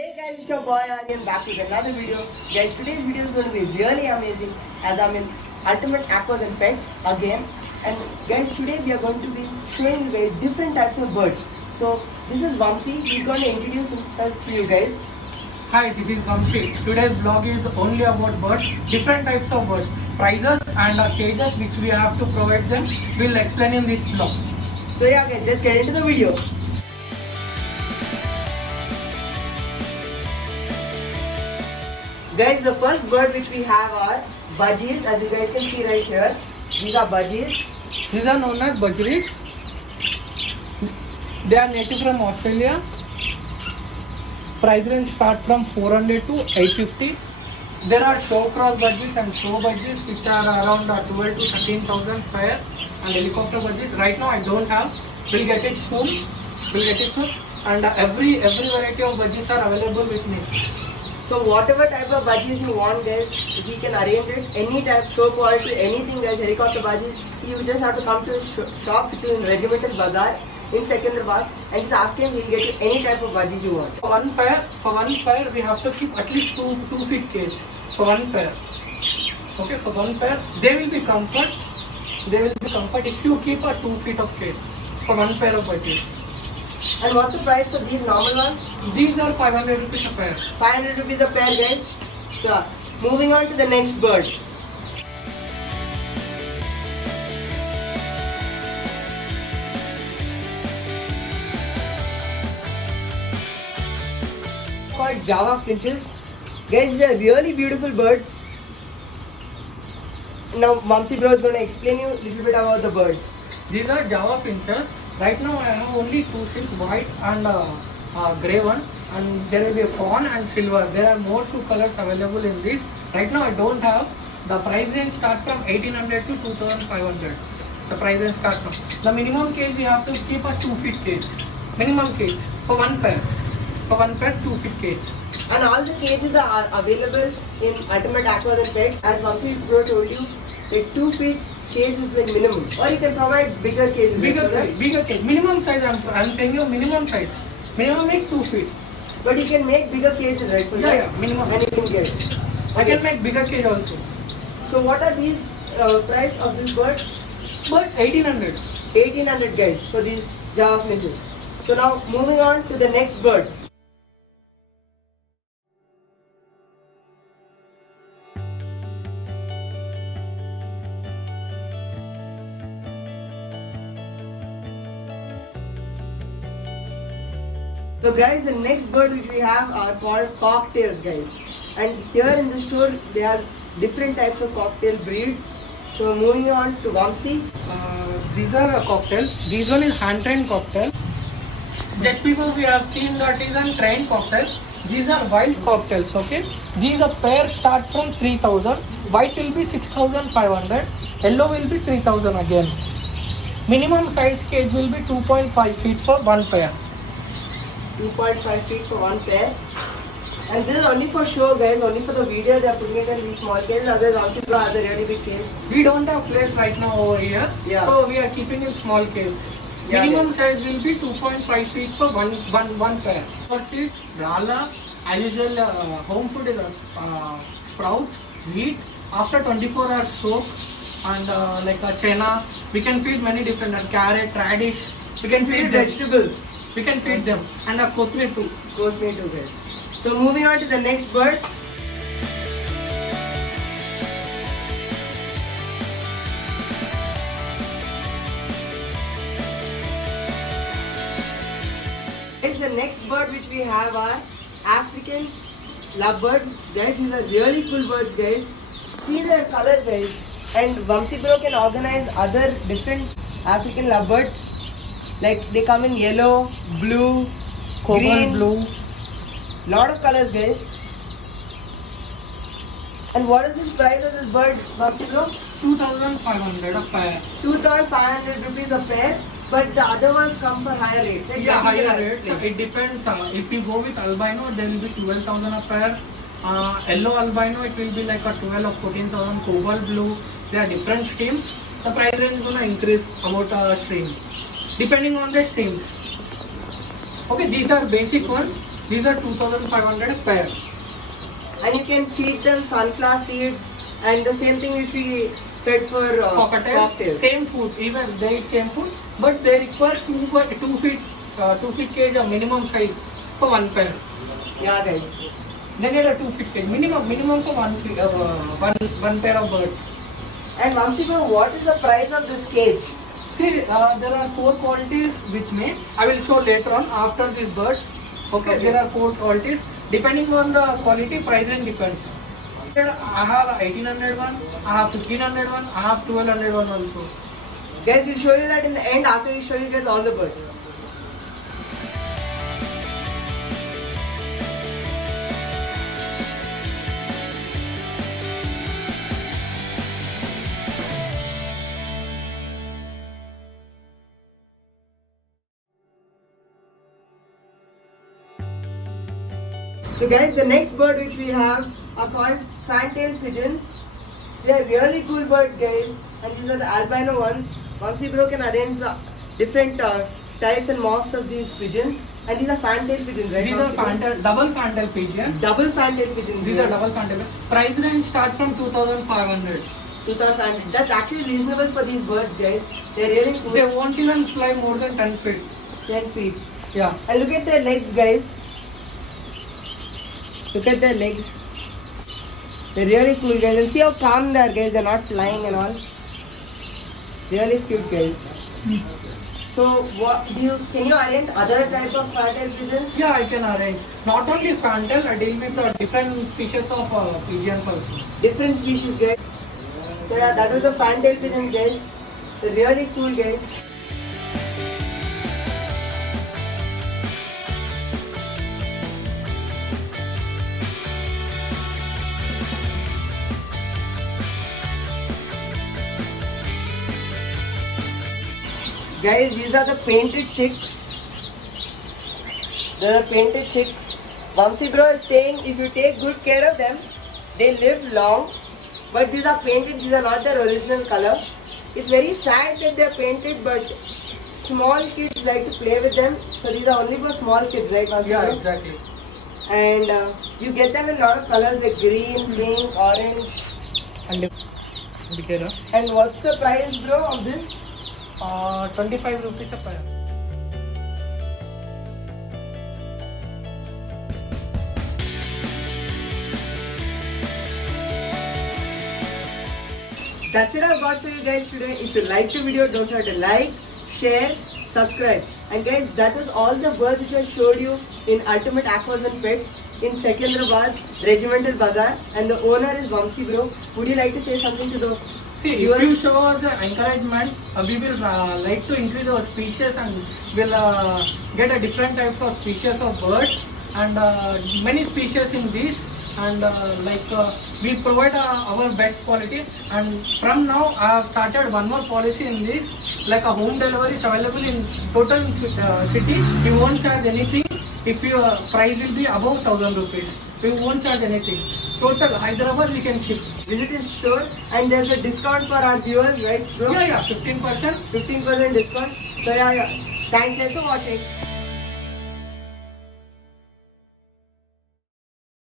Hey guys, it's your boy Aryan back with another video. Guys, today's video is going to be really amazing as I'm in Ultimate Aquas and Pets again. And guys, today we are going to be showing you guys different types of birds. So this is Vamsi. He's going to introduce himself to you guys. Hi, this is Vamsi. Today's vlog is only about birds, different types of birds, prices and cages which we have to provide them. We'll explain in this vlog. So yeah guys, let's get into the video. Guys, the first bird which we have are budgies, as you guys can see right here. These are budgies. These are known as budgies. They are native from Australia. Price range start from 400 to 850. There are show cross budgies and show budgies which are around 12 to 13,000 pair, and helicopter budgies. Right now I don't have. We'll get it soon. And every variety of budgies are available with me. So whatever type of budgies you want guys, he can arrange it. Any type, show quality, anything guys, helicopter budgies. You just have to come to his shop which is in Regimental Bazaar in Secunderabad and just ask him, he'll get you any type of budgies you want. For one pair we have to keep at least 2 feet cage for one pair. Okay, for one pair they will be comfort. If you keep a 2 feet of cage for one pair of budgies. And what's the price for these normal ones? These are 500 rupees a pair. 500 rupees a pair guys. So moving on to the next bird. Called Java finches. Guys, they are really beautiful birds. Now Vamsi bro is going to explain you a little bit about the birds. These are Java finches. Right now I have only 2 shades, white and grey one, and there will be a fawn and silver. There are more 2 colors available in this. Right now I don't have. The price range starts from 1800 to 2500. The price range starts from. The minimum cage we have to keep a 2 feet cage. Minimum cage for one pair. For one pair, 2 feet cage. And all the cages are available in Ultimate Aquas and Pets. As Vamsi bro told you, the 2 feet cage is like minimum, or you can provide bigger cages. Bigger cage. Minimum size. I'm saying you minimum size. Minimum is 2 feet. But you can make bigger cages, right? For that? Yeah, minimum. And you can get it. I can make bigger cage also. So what are these price of this bird? But 1800. 1800 guys for these Java finches. So now moving on to the next bird. So guys, the next bird which we have are called cocktails guys. And here in the store, there are different types of cocktail breeds. So moving on to Vamsi. These are a cocktail. This one is hand trained cocktail. Just before we have seen that is a trained cocktail. These are wild cocktails, okay? These are pair start from 3000. White will be 6500. Yellow will be 3000 again. Minimum size cage will be 2.5 feet for one pair. 2.5 feet for one pair. And this is only for show guys, only for the video they are putting it in these small cages. Otherwise also has a really big cage. We don't have place right now over here. Yeah. So we are keeping in small cage. Yeah, Minimum size will be 2.5 feet for one pair. For seeds, gala, as usual home food is sprouts, wheat. After 24 hours soak and like a chena, we can feed many different carrot, radish. We can feed them. vegetables. We can feed them and a kothmir too. Kothmir too guys. So moving on to the next bird. The next bird which we have are African lovebirds. Guys, these are really cool birds guys. See their color guys. And Vamsi bro can organize other different African lovebirds. Like they come in yellow, blue, Cobalt green, blue. lot of colors guys. And what is this price of this bird, Vamsi bro? 2500 a pair. 2500 rupees a pair. But the other ones come for higher rates. Right? Yeah, That you higher can rates. explain. It depends. If you go with albino, there will be 12,000 a pair. Yellow albino, it will be like a 12 or 14,000. Cobalt blue, there are different streams. The price range is gonna increase about a stream, depending on the streams. Okay, these are basic one. These are 2,500 pair. And you can feed them sunflower seeds and the same thing which we fed for Cocktails, same food, even they eat same food, but they require 2 feet, 2 feet cage a minimum size for one pair. Yeah, guys. They need a 2 feet cage, minimum for one pair of birds. And Vamsi bro, what is the price of this cage? See, there are 4 qualities with me. I will show later on after these birds. Okay, there are 4 qualities. Depending on the quality, price range depends. Here I have 1800 one, I have 1500 one, I have 1200 one also. Guys, we'll show you that in the end after we show you guys all the birds. So guys, the next bird which we have are called fantail pigeons. They are really cool bird, guys, and these are the albino ones. Vamsi bro can arrange the different types and morphs of these pigeons, and these are fantail pigeons, right? These are double fantail pigeon. Double fantail pigeons. These are double fantail. Price range starts from 2,500. 2,000. That's actually reasonable for these birds, guys. They're really cool. They won't even fly more than 10 feet. 10 feet. Yeah. And look at their legs, guys. Look at their legs. They're really cool, guys. And see how calm they are, guys. They're not flying and all. Really cute, guys. So, can you arrange other type of fantail pigeons? Yeah, I can arrange. Not only fantail, I deal with different species of pigeons also. Different species, guys. So yeah, that was the fantail pigeon, guys. They're really cool, guys. Guys, these are the painted chicks. They're the painted chicks. Vamsi bro is saying if you take good care of them, they live long. But these are painted, these are not their original color. It's very sad that they're painted, but small kids like to play with them. So these are only for small kids, right, Vamsi Yeah, bro? exactly. And you get them in a lot of colors like green, pink, orange. And indicator. And what's the price, bro, of this? 25 rupees a pair. That's it I've got for you guys today. If you liked the video, don't forget to like, share, subscribe. And guys, that was all the birds which I showed you in Ultimate Aquas and Pets in Secunderabad Regimental Bazaar. And the owner is Vamsi bro. Would you like to say something to the See, if you show us the encouragement, we will like to increase our species and will get a different types of species of birds and many species in this. And we provide our best quality. And from now, I have started one more policy in this. Like a home delivery is available in total city. We won't charge anything. If your price will be above 1,000 rupees, we won't charge anything. Total Hyderabad we can ship. Visit his store and there's a discount for our viewers, right bro? Yeah, 15%. 15% discount. So yeah. Thanks for watching.